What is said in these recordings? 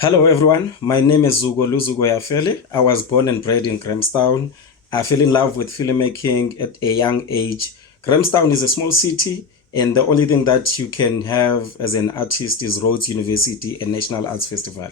Hello everyone, my name is Zugo Yafele. I was born and bred in Grahamstown. I fell in love with filmmaking at a young age. Grahamstown is a small city, and the only thing that you can have as an artist is Rhodes University and National Arts Festival.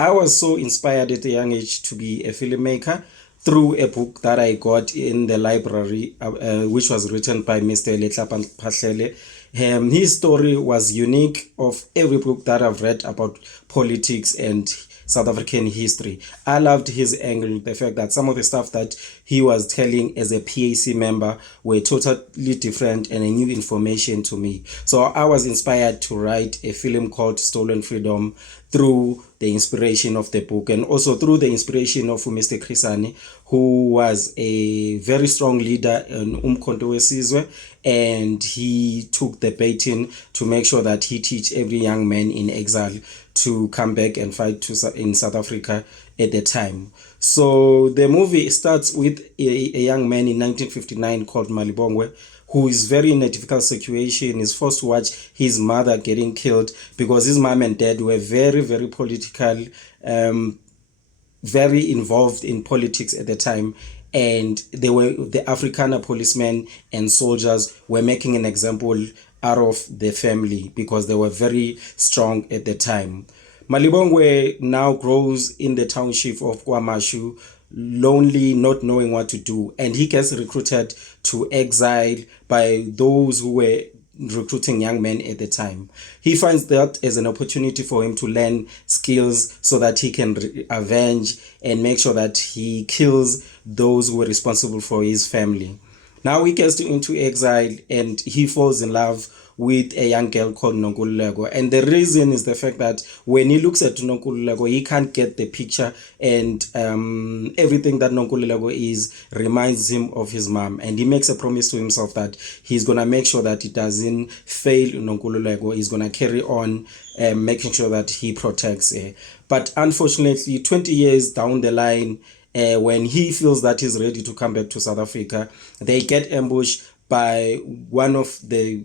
I was so inspired at a young age to be a filmmaker through a book that I got in the library, which was written by Mr. Letlapan Pahlele. His story was unique of every book that I've read about politics and South African history. I loved his angle, the fact that some of the stuff that he was telling as a PAC member were totally different and a new information to me. So I was inspired to write a film called Stolen Freedom through the inspiration of the book and also through the inspiration of Mr. Krisani, who was a very strong leader in Umkhonto weSizwe, and he took the baton to make sure that he teach every young man in exile to come back and fight in South Africa at the time. So the movie starts with a young man in 1959 called Malibongwe, who is very in a difficult situation, is forced to watch his mother getting killed because his mom and dad were very, very political, very involved in politics at the time, and they were the Afrikaner policemen and soldiers were making an example out of the family because they were very strong at the time. Malibongwe now grows in the township of Kwamashu, lonely, not knowing what to do, and he gets recruited to exile by those who were recruiting young men at the time. He finds that as an opportunity for him to learn skills so that he can avenge and make sure that he kills those who were responsible for his family. Now he gets into exile and he falls in love with a young girl called Nonkululeko. And the reason is the fact that when he looks at Nonkululeko, he can't get the picture, and everything that Nonkululeko is reminds him of his mom. And he makes a promise to himself that he's going to make sure that he doesn't fail Nonkululeko. He's going to carry on making sure that he protects her. But unfortunately, 20 years down the line, when he feels that he's ready to come back to South Africa, they get ambushed by one of the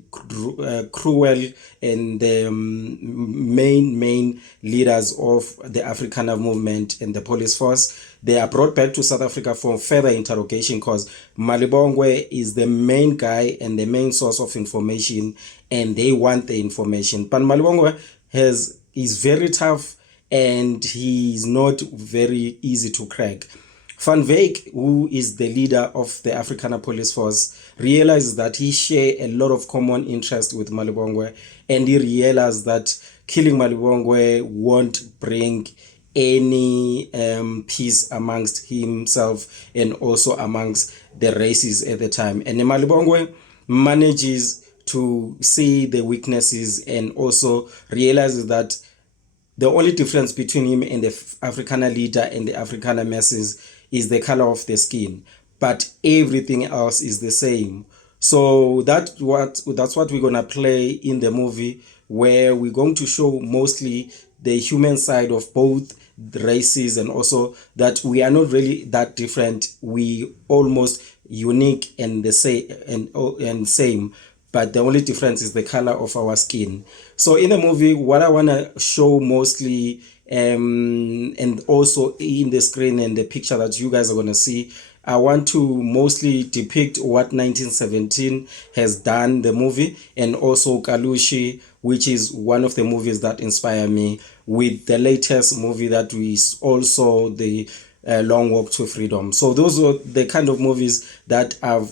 cruel and the main leaders of the Afrikaner movement and the police force. They are brought back to South Africa for further interrogation because Malibongwe is the main guy and the main source of information, and they want the information. But Malibongwe is very tough and he's not very easy to crack. Van Wyk, who is the leader of the Afrikaner police force, realizes that he share a lot of common interest with Malibongwe, and he realizes that killing Malibongwe won't bring any peace amongst himself and also amongst the races at the time. And Malibongwe manages to see the weaknesses and also realizes that the only difference between him and the Afrikaner leader and the Afrikaner masses is the color of the skin, but everything else is the same. So that's what we're gonna play in the movie, where we're going to show mostly the human side of both the races, and also that we are not really that different. We almost unique and the same and same, but the only difference is the color of our skin. So in the movie, what I want to show mostly, and also in the screen and the picture that you guys are going to see, I want to mostly depict what 1917 has done, the movie, and also Kalushi, which is one of the movies that inspire me, with the latest movie that we all saw, the Long Walk to Freedom. So those are the kind of movies that are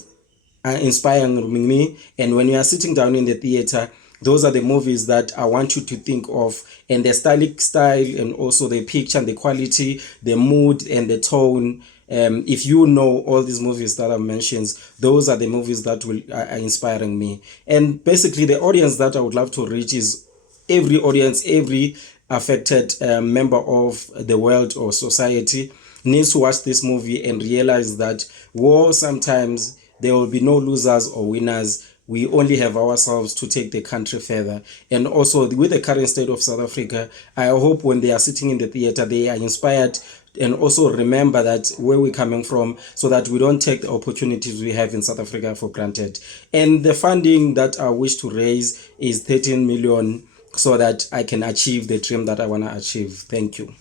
inspiring me. And when you are sitting down in the theater, those are the movies that I want you to think of, and the stylistic style, and also the picture and the quality, the mood and the tone. If you know all these movies that I mentioned, those are the movies that are inspiring me. And basically, the audience that I would love to reach is every audience, every affected member of the world or society needs to watch this movie and realize that war, sometimes there will be no losers or winners. We only have ourselves to take the country further. And also with the current state of South Africa, I hope when they are sitting in the theater, they are inspired and also remember that where we're coming from, so that we don't take the opportunities we have in South Africa for granted. And the funding that I wish to raise is 13 million so that I can achieve the dream that I want to achieve. Thank you.